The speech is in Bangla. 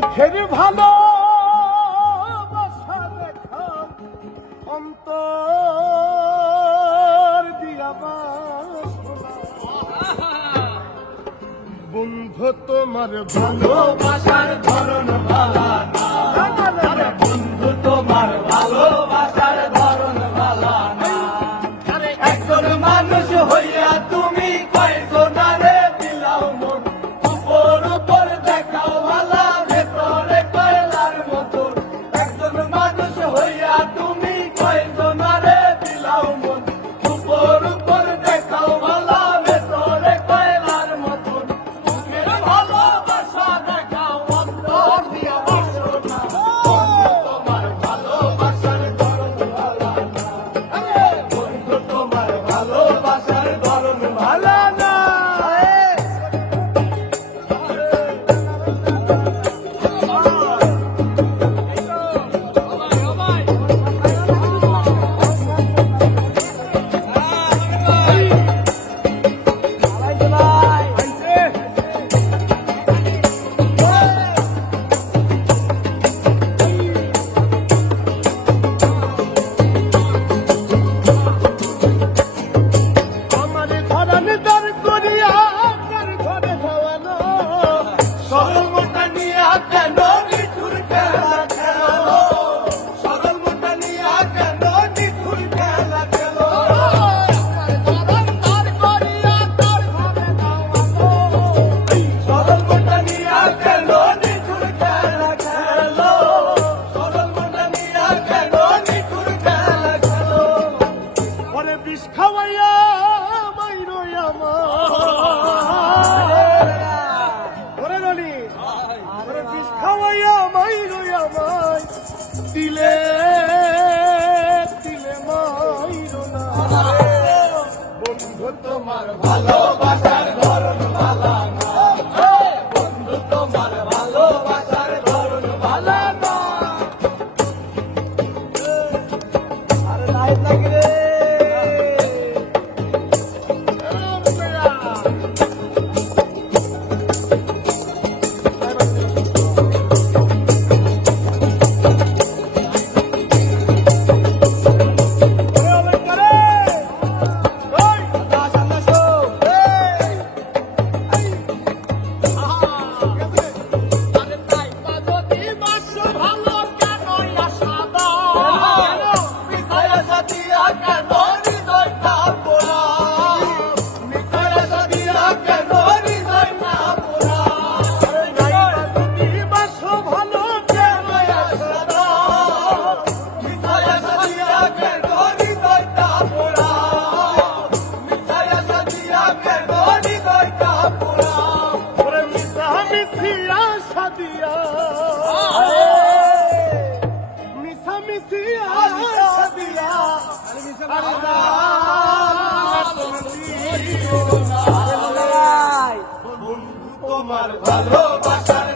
মুখের ভালো দেখা অন্তর দিয়া বন্ধু তোমার ভালোবাসার ধরন ভালা না, বন্ধু তোমার ভালোবাসার ধরন ভালা না। একজন মানুষ হইয়া তুমি কয়জনারে দিলাও মন, উপর উপর দেখাও ভালা ভেতরে কয়লার মতন। একজন মানুষ হইয়া তুমি কয়জনারে দিলাও মন, উপর উপর দেখাও ভালা ভেতরে কয়লার মতন। মুখের ভালোবাসা দেখাও অন্তর দিয়া বাসনা, বন্ধু তোমার ভালোবাসার ধরন ভালা না, বন্ধু তোমার ভালোবাসার ধরন ভালা না। দিলে দিলে মাইরো না, বন্ধু তোমার ভালোবাসার ধরন ভালা না, বন্ধু তোমার ভালোবাসার ধরন ভালা না। আরে লাইট লাগে রে। তোমার ভালোবাসার